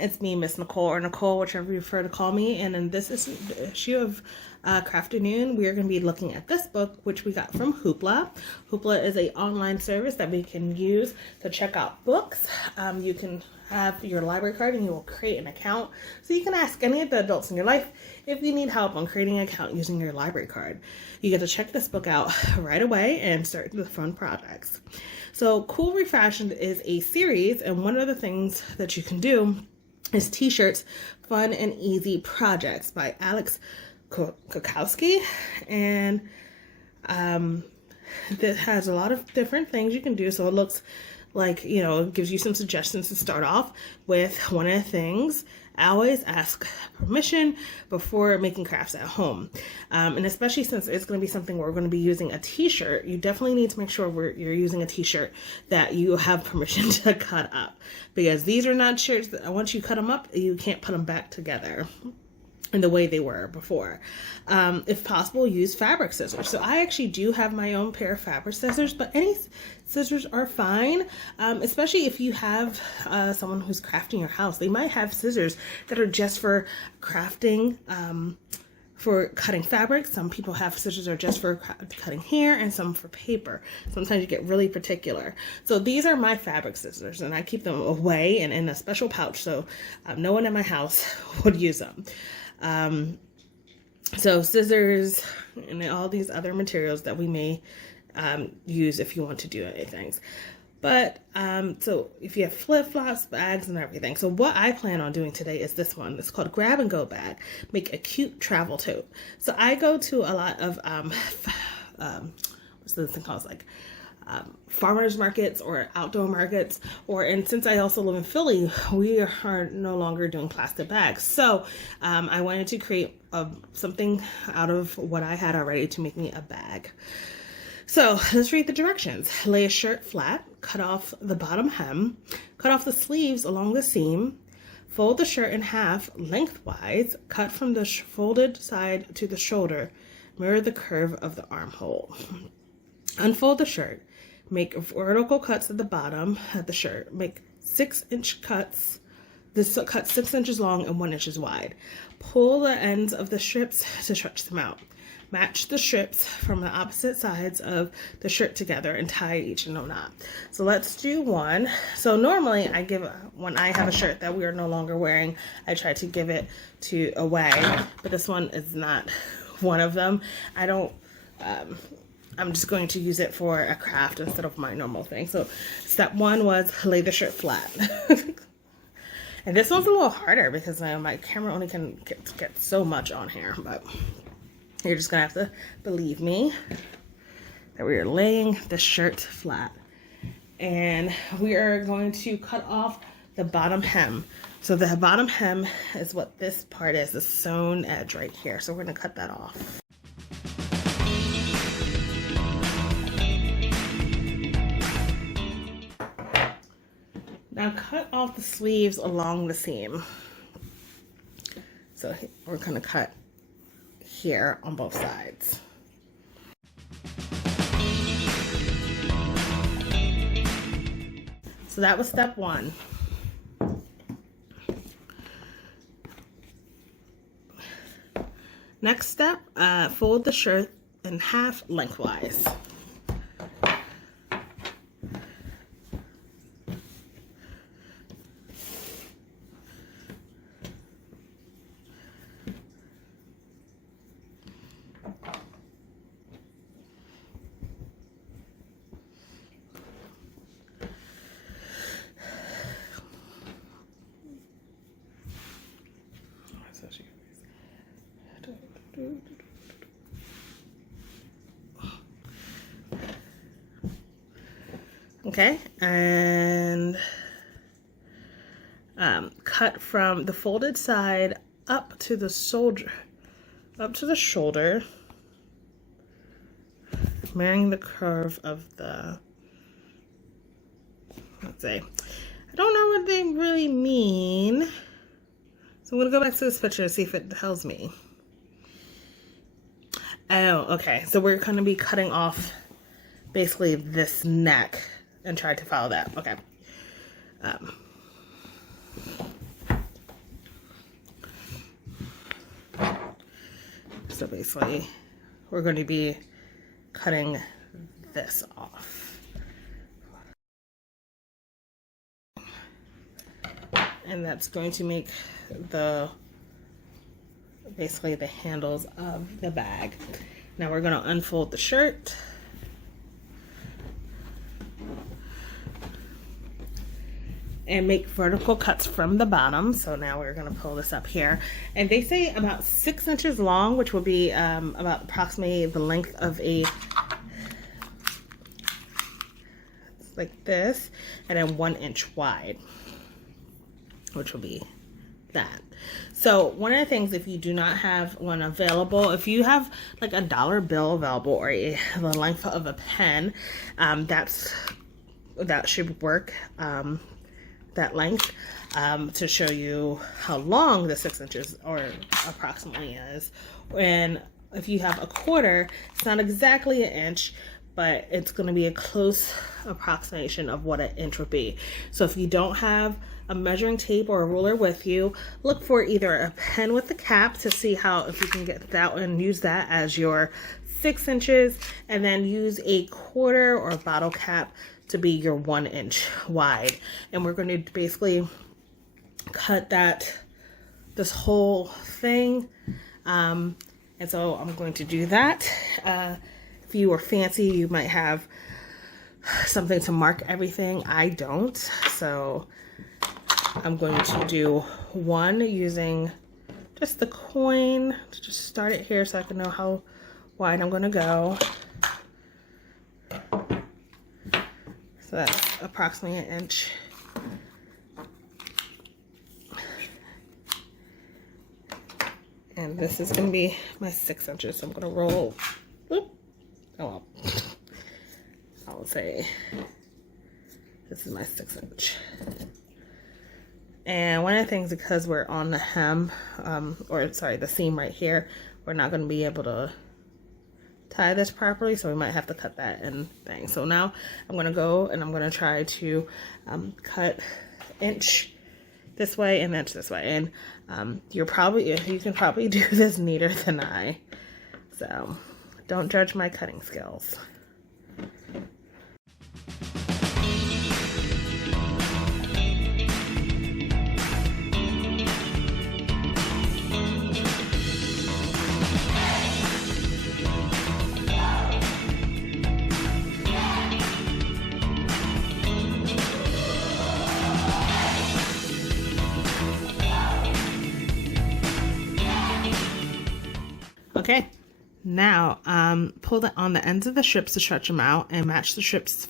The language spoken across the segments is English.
It's me, Miss Nicole, or Nicole, whichever you prefer to call me. And in this issue of Crafernoon, we are going to be looking at this book, which we got from Hoopla. Hoopla is an online service that we can use to check out books. You can have your library card and you will create an account. So you can ask any of the adults in your life if you need help on creating an account using your library card. You get to check this book out right away and start the fun projects. So Cool Refashioned is a series, and one of the things that you can do is t-shirts, fun and easy projects by Alex Kukowski. And that has a lot of different things you can do. So it looks like, you know, it gives you some suggestions to start off with. One of the things, always ask permission before making crafts at home. And especially since it's going to be something where we're going to be using a t-shirt, you definitely need to make sure you're using a t-shirt that you have permission to cut up. Because these are not shirts that once you cut them up, you can't put them back together in the way they were before. If possible, use fabric scissors. So I actually do have my own pair of fabric scissors, but any scissors are fine, especially if you have someone who's crafting your house. They might have scissors that are just for crafting, for cutting fabric. Some people have scissors that are just for cutting hair, and some for paper. Sometimes you get really particular. So these are my fabric scissors, and I keep them away and in a special pouch, so no one in my house would use them. So scissors and all these other materials that we may use if you want to do anything. But so if you have flip-flops, bags, and everything. So what I plan on doing today is this one. It's called Grab and Go Bag. Make a cute travel tote. So I go to a lot of what's this thing called? It's like farmers markets or outdoor markets, and since I also live in Philly, we are no longer doing plastic bags. So I wanted to create something out of what I had already to make me a bag. So let's read the directions. Lay a shirt flat, cut off the bottom hem, cut off the sleeves along the seam, fold the shirt in half lengthwise, cut from the folded side to the shoulder, mirror the curve of the armhole. Unfold the shirt. Make vertical cuts at the bottom of the shirt. Make 6-inch cuts. This cut 6 inches long and 1 inch wide. Pull the ends of the strips to stretch them out. Match the strips from the opposite sides of the shirt together and tie each in a knot. So let's do one. So normally when I have a shirt that we are no longer wearing, I try to give it away, but this one is not one of them. I'm just going to use it for a craft instead of my normal thing. So step one was lay the shirt flat. And this one's a little harder because my camera only can get so much on here, but you're just gonna have to believe me that we are laying the shirt flat. And we are going to cut off the bottom hem. So the bottom hem is what this part is, the sewn edge right here. So we're gonna cut that off. Now cut off the sleeves along the seam. So we're going to cut here on both sides. So that was step one. Next step, fold the shirt in half lengthwise. Okay, and cut from the folded side up to the shoulder, mirroring the curve of the, let's say, I don't know what they really mean. So I'm gonna go back to this picture and see if it tells me. Oh, okay, so we're gonna be cutting off basically this neck and try to follow that. Okay. So basically, we're going to be cutting this off. And that's going to make basically the handles of the bag. Now we're going to unfold the shirt. And make vertical cuts from the bottom. So now we're going to pull this up here. And they say about 6 inches long, which will be about approximately the length of a, like this, and then 1 inch wide, which will be that. So one of the things, if you do not have one available, if you have like a dollar bill available or the length of a pen, that should work. That length to show you how long the 6 inches or approximately is. And if you have a quarter, it's not exactly an inch, but it's going to be a close approximation of what an inch would be. So if you don't have a measuring tape or a ruler with you, look for either a pen with the cap to see how, if you can get that and use that as your 6 inches, and then use a quarter or a bottle cap to be your 1 inch wide. And we're going to basically cut this whole thing. And so I'm going to do that. If you are fancy, you might have something to mark everything. I don't. So I'm going to do one using just the coin to just start it here so I can know how wide I'm going to go. So that's approximately an inch. And this is going to be my 6 inches. So I'm going to roll. Whoop. Oh, well. I'll say this is my 6 inch. And one of the things, because we're on the hem, or sorry, the seam right here, we're not going to be able to tie this properly, so we might have to cut that and thing. So now I'm going to go and I'm going to try to cut inch this way and inch this way. And you can probably do this neater than I. So don't judge my cutting skills. Okay, now pull on the ends of the strips to stretch them out and match the strips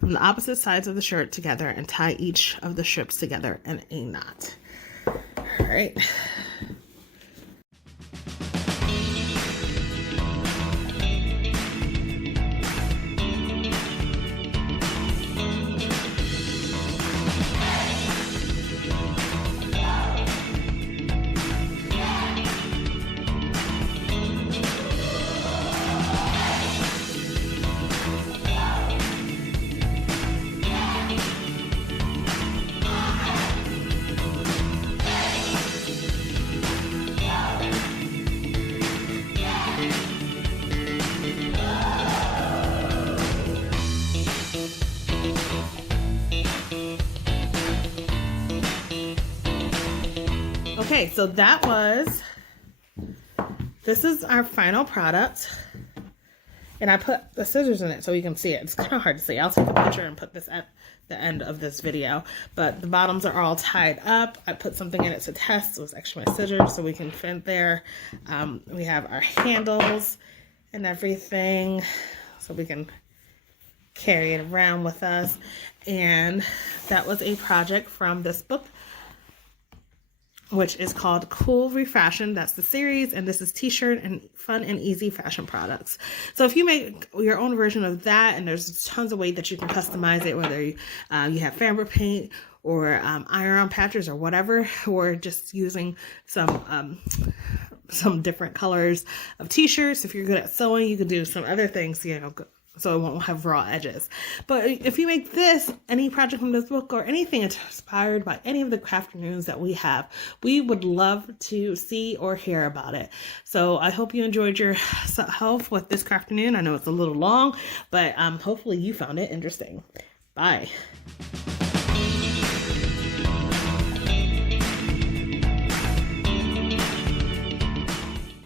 from the opposite sides of the shirt together and tie each of the strips together in a knot. All right. Okay, so this is our final product. And I put the scissors in it so you can see it. It's kind of hard to see. I'll take a picture and put this at the end of this video. But the bottoms are all tied up. I put something in it to test. It was actually my scissors so we can fit there. We have our handles and everything so we can carry it around with us. And that was a project from this book, which is called Cool Refashioned. That's the series, and this is t-shirt and fun and easy fashion products. So if you make your own version of that, and there's tons of ways that you can customize it, whether you have fabric paint or iron-on patches or whatever, or just using some different colors of t-shirts. If you're good at sewing, you can do some other things, you know, so it won't have raw edges. But if you make this, any project from this book or anything inspired by any of the Crafernoons that we have, we would love to see or hear about it. So I hope you enjoyed yourself with this Crafernoon. I know it's a little long, but hopefully you found it interesting. Bye.